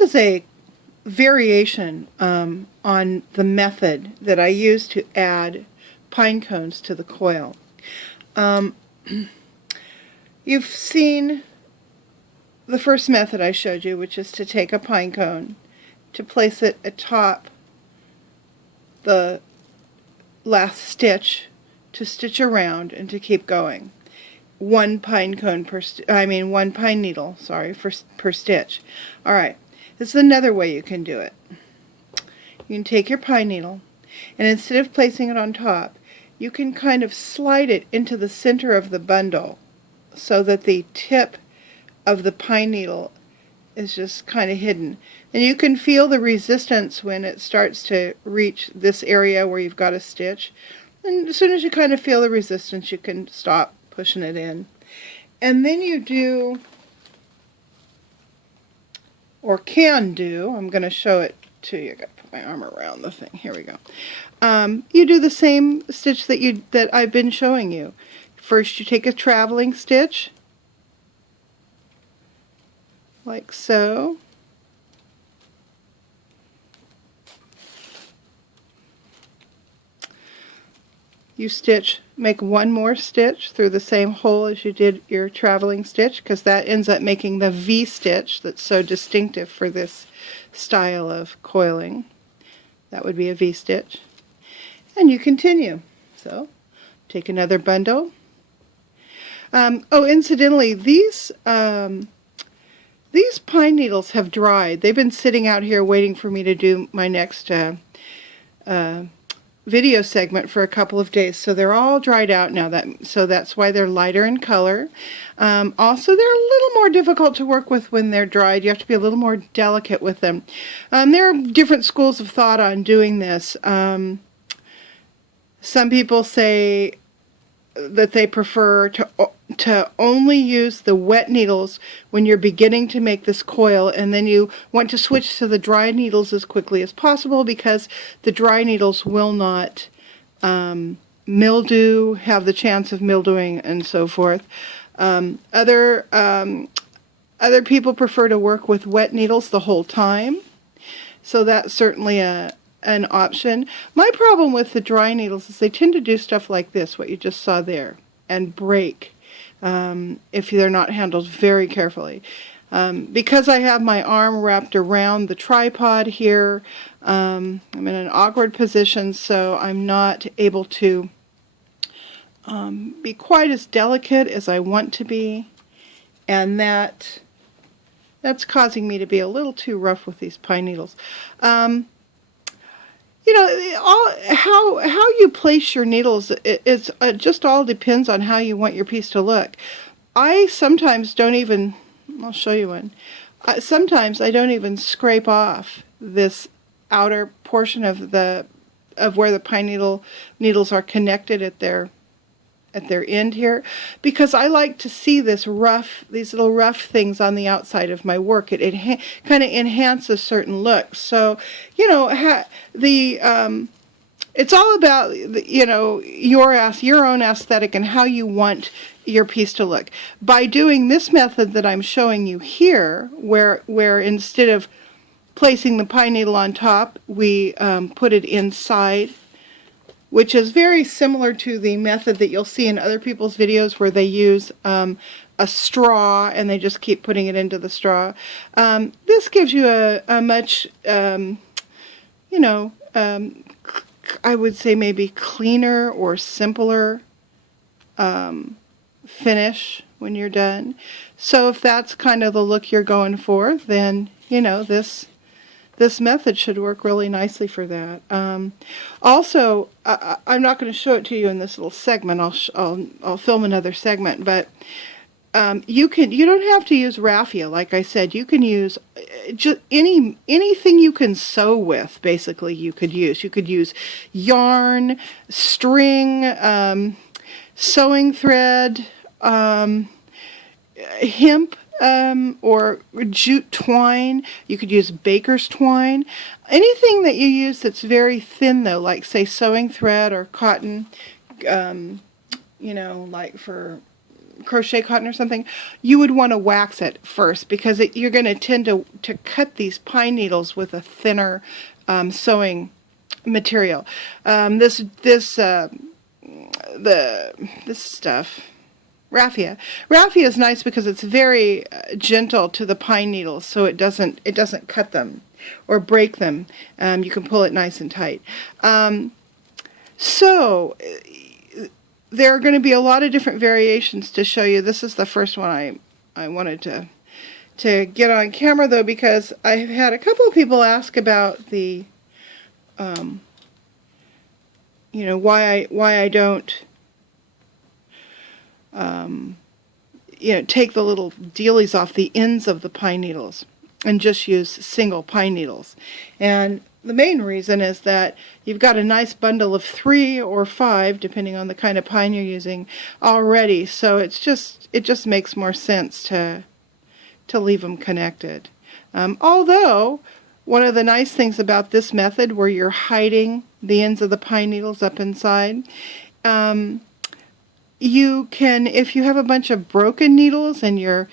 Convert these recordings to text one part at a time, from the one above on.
this is a variation on the method that I use to add pine cones to the coil. You've seen the first method I showed you, which is to take a pine cone, to place it atop the last stitch, to stitch around and to keep going. One pine cone per one pine needle, sorry, per stitch. All right, this is another way you can do it. You can take your pine needle, and instead of placing it on top, you can kind of slide it into the center of the bundle so that the tip of the pine needle is just kind of hidden. And you can feel the resistance when it starts to reach this area where you've got a stitch. And as soon as you kind of feel the resistance, you can stop pushing it in. And then you do, or can do, I'm going to show it to you. I've got to put my arm around the thing. Here we go. You do the same stitch that I've been showing you. First you take a traveling stitch, like so. You make one more stitch through the same hole as you did your traveling stitch, because that ends up making the V stitch that's so distinctive for this style of coiling. That would be a V stitch. And you continue. So, take another bundle. Oh, incidentally, these pine needles have dried. They've been sitting out here waiting for me to do my next video segment for a couple of days, so they're all dried out now. So that's why they're lighter in color. Also, they're a little more difficult to work with when they're dried. You have to be a little more delicate with them. There are different schools of thought on doing this. Some people say that they prefer to only use the wet needles when you're beginning to make this coil, and then you want to switch to the dry needles as quickly as possible, because the dry needles will not mildew, have the chance of mildewing, and so forth. Other people prefer to work with wet needles the whole time, so that's certainly an option. My problem with the dry needles is they tend to do stuff like this, what you just saw there, and break if they're not handled very carefully. Because I have my arm wrapped around the tripod here, I'm in an awkward position, so I'm not able to be quite as delicate as I want to be, and that's causing me to be a little too rough with these pine needles. You know, how you place your needles, it just all depends on how you want your piece to look. I sometimes don't even, I'll show you one, sometimes I don't even scrape off this outer portion of where the pine needles are connected at their end here, because I like to see these little rough things on the outside of my work. It kind of enhances certain looks. So, you know, it's all about, you know, your own aesthetic and how you want your piece to look. By doing this method that I'm showing you here, where instead of placing the pine needle on top, we put it inside, which is very similar to the method that you'll see in other people's videos where they use a straw and they just keep putting it into the straw. This gives you a much, you know, I would say maybe cleaner or simpler finish when you're done. So if that's kind of the look you're going for, then, you know, this method should work really nicely for that. Also, I'm not going to show it to you in this little segment. I'll film another segment, but you don't have to use raffia. Like I said, you can use just anything you can sew with. Basically, you could use yarn, string, sewing thread, hemp. Or jute twine. You could use baker's twine. Anything that you use that's very thin, though, like say sewing thread or cotton, you know, like for crochet cotton or something, you would want to wax it first, because you're going to tend to cut these pine needles with a thinner sewing material. This stuff, raffia. Raffia is nice because it's very gentle to the pine needles, so it doesn't cut them or break them. You can pull it nice and tight. So there are going to be a lot of different variations to show you. This is the first one I wanted to get on camera, though, because I've had a couple of people ask about the you know, why I don't you know, take the little dealies off the ends of the pine needles and just use single pine needles. And the main reason is that you've got a nice bundle of 3 or 5, depending on the kind of pine you're using, already. So it just makes more sense to leave them connected. Although one of the nice things about this method, where you're hiding the ends of the pine needles up inside, you can, if you have a bunch of broken needles and you're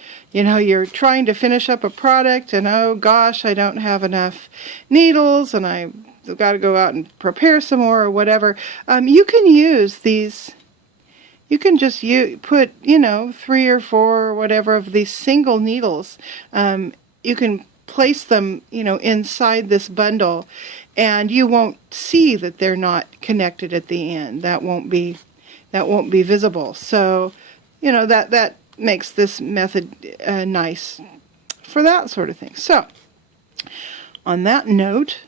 trying to finish up a product and, oh gosh, I don't have enough needles and I've got to go out and prepare some more or whatever, you can use these. You can just put, 3 or 4 or whatever of these single needles. You can place them, inside this bundle, and you won't see that they're not connected at the end. That won't be visible. So, that makes this method nice for that sort of thing. So, on that note,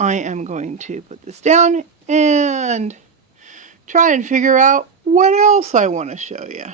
I am going to put this down and try and figure out what else I want to show you.